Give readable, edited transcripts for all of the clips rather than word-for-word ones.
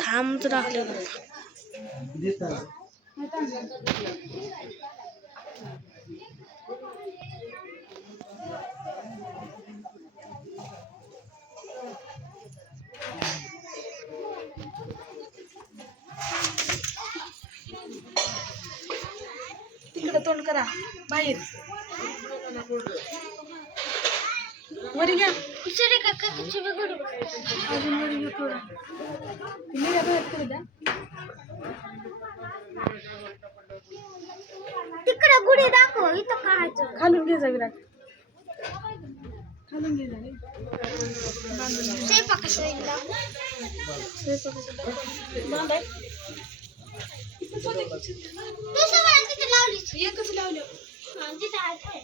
थांबच राहिलेलं तिकडं तोंड करा बाहेर वरी घ्या अजून वरी घ्या थोडं निघा बाहेर करू द्या तिकडे गुढी दाखव इथं काय खालून घे जा विराट खालून घे जा स्वयंपाकाचं बांधाय तू सगळं तिथे लावलीस एकच लावलं तिथं आहे काय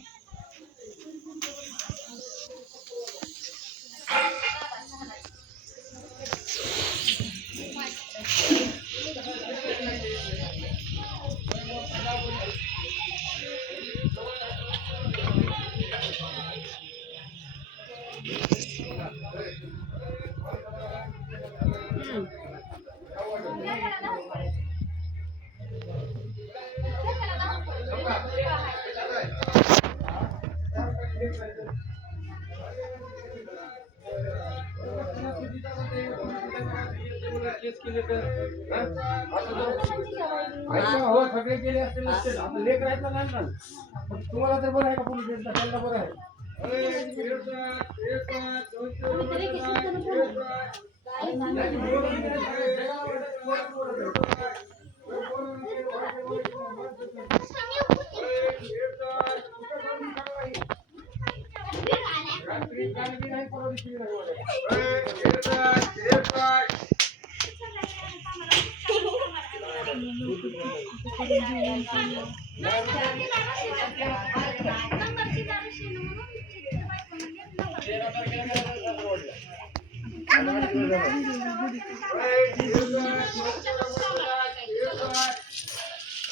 सगळे गेले असतील लेख राहायचा नाही ना तुम्हाला तर बरं आहे का पोलीस त्यांना बरं आहे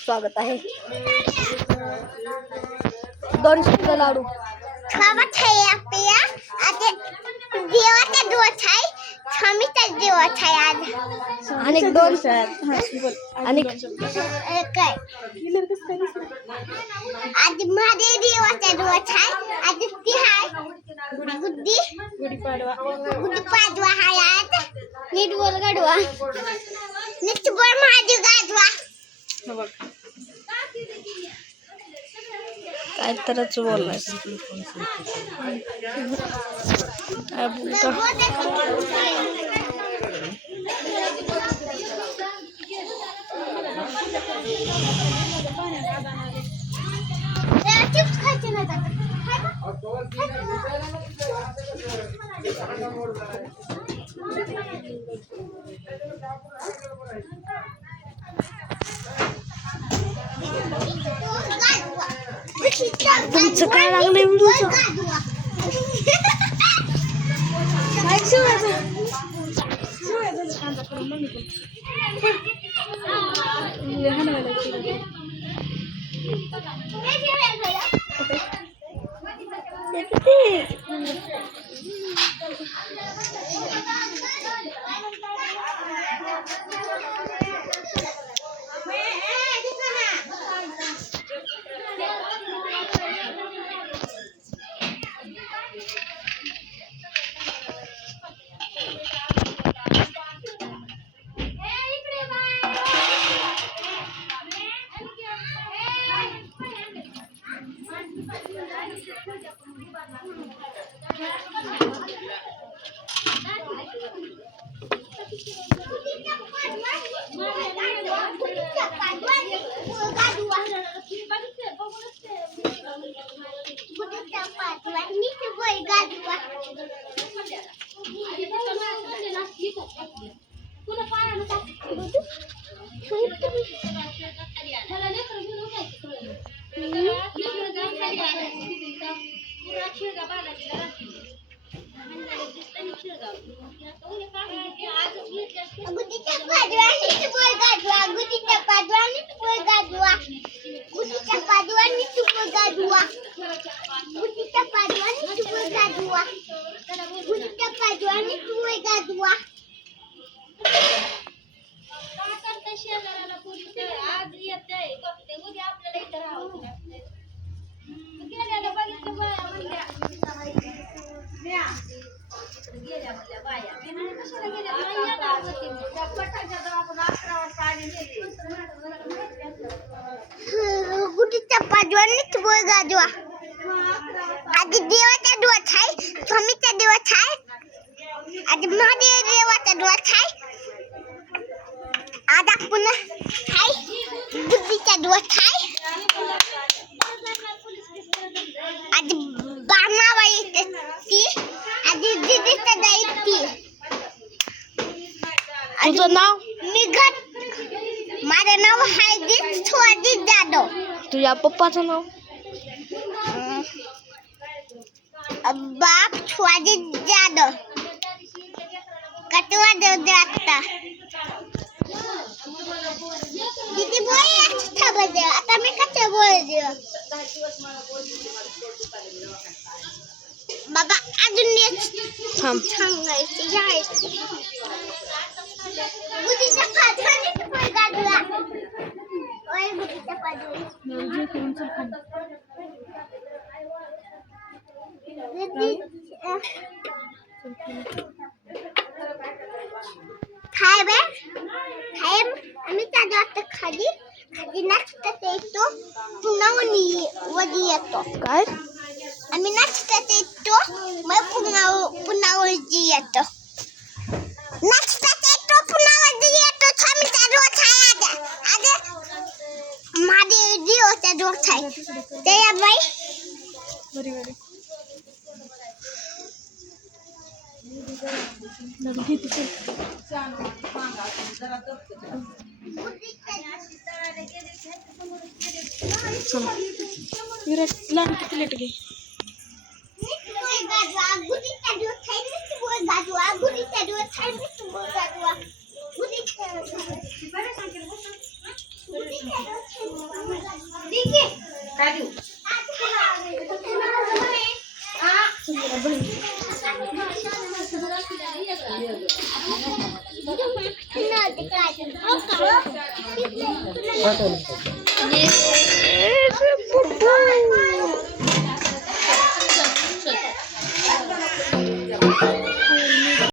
स्वागत आहे 200 किलो लाडू खावा छाया पिया आता देवाचा दिवस आहे स्वामीचा दिवस आहे आज आणि 200 आणि काय आज माझे देवाचा दिवस आहे आज ती आहे गुढीपाडवा आहे आज नीट बोल गाडवा नीट बोल माझी गाडवा काय तरच बोललास काय बोलतो चिप्स खायचे नाही तुमचं काय लागलंय तुमचं गाजवा आणि तू गाजवा. काय करते शेजाऱ्याला बोलते आज येते बघते उद्या आपल्याला इथं राहावं लागतंय. गेल्याला बघितलं बाया म्हणल्या गेल्या म्हणल्या बाया मी नाही कशाला गेल्या नाही येणार होती मी. त्या पटाच्या जवळ आपण 11 वाजता आले गेले. गुडीचा पाजवा आणि तू गाजवा. आधी देवाचा दिवस आहे, स्वामीचा दिवस आहे, आधी महादेव देवाचा दिवस आहे, आज आपण आहे बुद्धीचा दिवस आहे, आधी बाणावा येते ती, आधी दिदीचा जायची. तुझं नाव? निघत. माझं नाव हायदी स्वादी जाधव. तुझ्या पप्पाचं नाव? बाप स्वादी जाधव. कटवा देव आता दीदी बोल आता मी कसं बोलते बाबा अजून थांब. सांगायचं यायचं. बुद्धीचा पाजवा आणि तू गाजवा. ओय बुद्धीचा पाजवा. खाय बे खाय आम्ही त्याच्या आता खाली नाचतात येतो पुन्हा वडी येतो. काय? आम्ही नाचतात येतो मग पुन्हा वडी येतो. नाचतात येतो पुन्हा वडी येतो. स्वामीचा रोज आहे आज महादेव देवाचा रोज आहे ते या बाई. विराट लहान किती लेट घे. Yes,